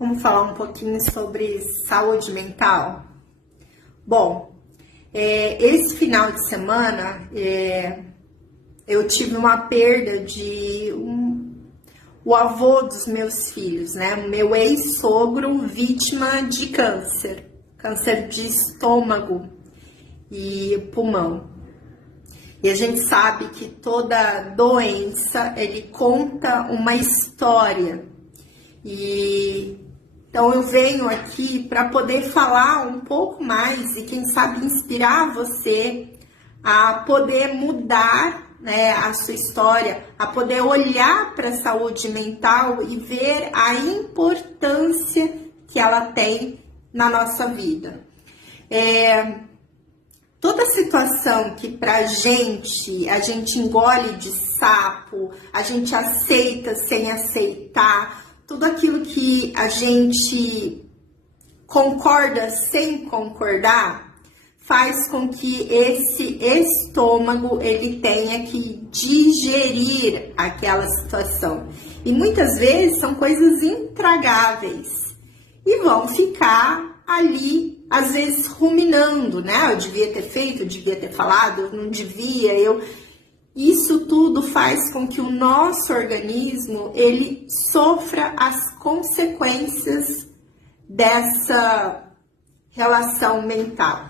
Vamos falar um pouquinho sobre saúde mental? Bom, esse final de semana eu tive uma perda de o avô dos meus filhos, né? Meu ex-sogro, vítima de câncer de estômago e pulmão. E a gente sabe que toda doença, ele conta uma história. Então eu venho aqui para poder falar um pouco mais e quem sabe inspirar você a poder mudar, né, a sua história, a poder olhar para a saúde mental e ver a importância que ela tem na nossa vida. Toda situação que a gente engole de sapo, a gente aceita sem aceitar, tudo aquilo que a gente concorda sem concordar, faz com que esse estômago ele tenha que digerir aquela situação. E muitas vezes são coisas intragáveis e vão ficar ali, às vezes, ruminando, né? Eu devia ter feito, eu devia ter falado, eu não devia, Isso tudo faz com que o nosso organismo, ele sofra as consequências dessa relação mental.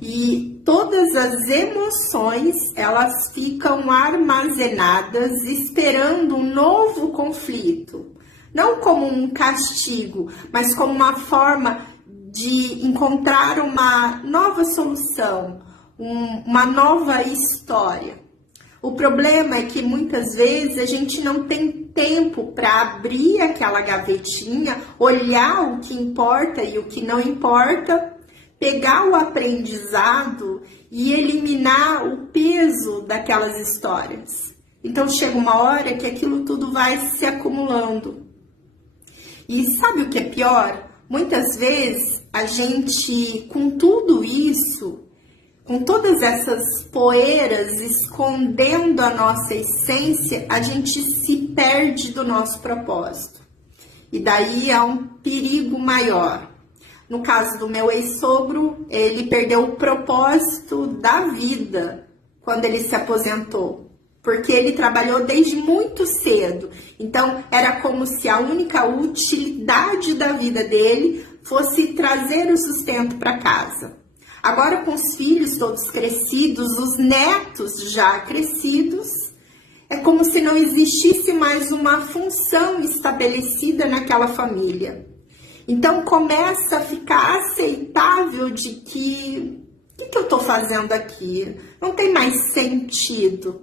E todas as emoções, elas ficam armazenadas esperando um novo conflito. Não como um castigo, mas como uma forma de encontrar uma nova solução, uma nova história. O problema é que muitas vezes a gente não tem tempo para abrir aquela gavetinha, olhar o que importa e o que não importa, pegar o aprendizado e eliminar o peso daquelas histórias. Então chega uma hora que aquilo tudo vai se acumulando. E sabe o que é pior? Muitas vezes a gente, com tudo isso, com todas essas poeiras escondendo a nossa essência, a gente se perde do nosso propósito. E daí há um perigo maior. No caso do meu ex-sogro, ele perdeu o propósito da vida quando ele se aposentou. Porque ele trabalhou desde muito cedo. Então, era como se a única utilidade da vida dele fosse trazer o sustento para casa. Agora, com os filhos todos crescidos, os netos já crescidos, é como se não existisse mais uma função estabelecida naquela família. Então, começa a ficar aceitável de que o que eu estou fazendo aqui? Não tem mais sentido.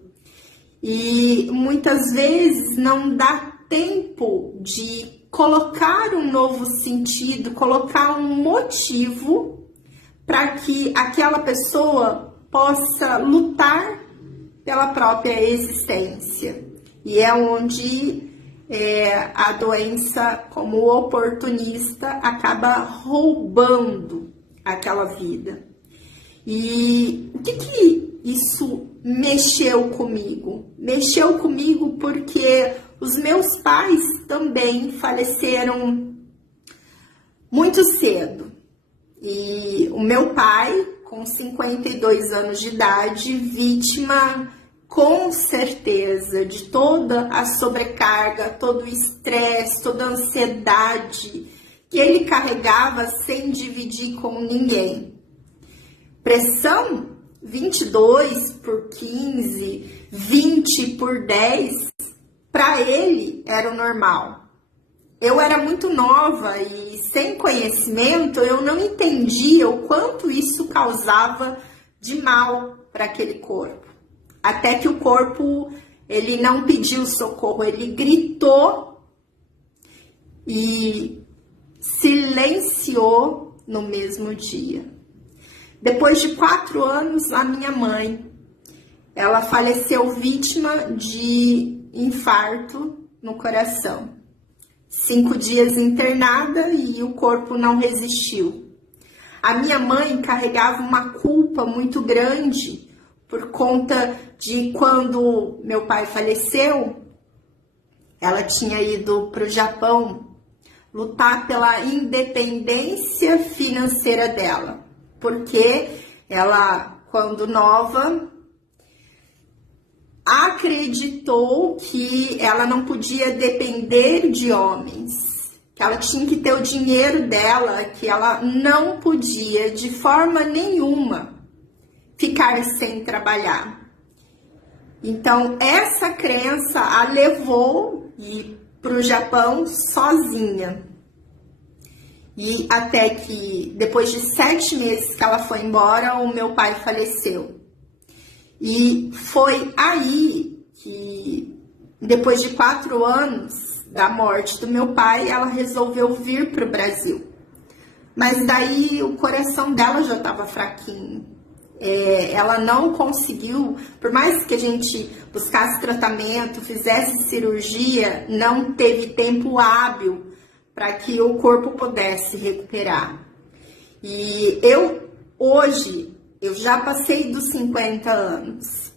E muitas vezes não dá tempo de colocar um novo sentido, colocar um motivo para que aquela pessoa possa lutar pela própria existência. E é onde a doença, como oportunista, acaba roubando aquela vida. E o que isso mexeu comigo? Mexeu comigo porque os meus pais também faleceram muito cedo. E o meu pai, com 52 anos de idade, vítima com certeza de toda a sobrecarga, todo o estresse, toda a ansiedade que ele carregava sem dividir com ninguém. Pressão 22 por 15, 20 por 10, para ele era o normal. Eu era muito nova e sem conhecimento eu não entendia o quanto isso causava de mal para aquele corpo. Até que o corpo, ele não pediu socorro, ele gritou e silenciou no mesmo dia. Depois de 4 anos, a minha mãe, ela faleceu vítima de infarto no coração. 5 dias internada e o corpo não resistiu. A minha mãe carregava uma culpa muito grande por conta de quando meu pai faleceu, ela tinha ido para o Japão lutar pela independência financeira dela, porque ela, quando nova, acreditou que ela não podia depender de homens, que ela tinha que ter o dinheiro dela, que ela não podia de forma nenhuma ficar sem trabalhar. Então essa crença a levou para o Japão sozinha. E até que depois de 7 meses que ela foi embora, o meu pai faleceu. E foi aí que, depois de 4 anos da morte do meu pai, ela resolveu vir para o Brasil. Mas daí o coração dela já estava fraquinho. Ela não conseguiu, por mais que a gente buscasse tratamento, fizesse cirurgia, não teve tempo hábil para que o corpo pudesse recuperar. E hoje, eu já passei dos 50 anos.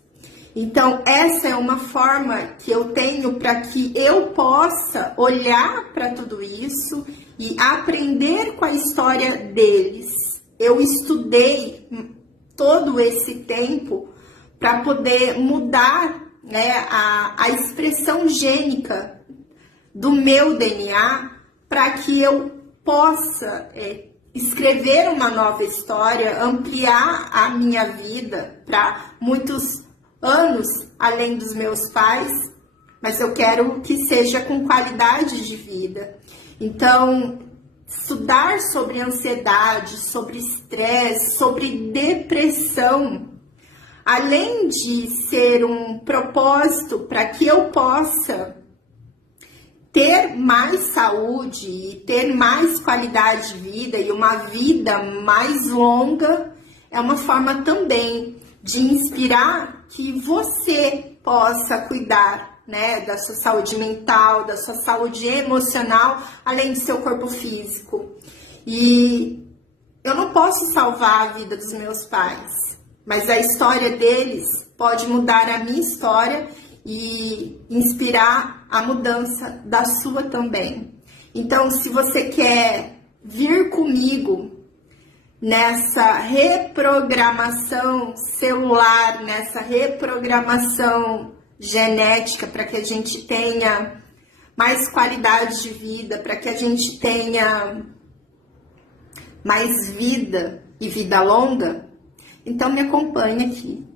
Então, essa é uma forma que eu tenho para que eu possa olhar para tudo isso e aprender com a história deles. Eu estudei todo esse tempo para poder mudar, né, a expressão gênica do meu DNA para que eu possa escrever uma nova história, ampliar a minha vida para muitos anos além dos meus pais, mas eu quero que seja com qualidade de vida. Então, estudar sobre ansiedade, sobre estresse, sobre depressão, além de ser um propósito para que eu possa ter mais saúde e ter mais qualidade de vida e uma vida mais longa, é uma forma também de inspirar que você possa cuidar, né, da sua saúde mental, da sua saúde emocional, além do seu corpo físico. E eu não posso salvar a vida dos meus pais, mas a história deles pode mudar a minha história e inspirar a mudança da sua também. Então, se você quer vir comigo nessa reprogramação celular, nessa reprogramação genética, para que a gente tenha mais qualidade de vida, para que a gente tenha mais vida e vida longa, então me acompanhe aqui.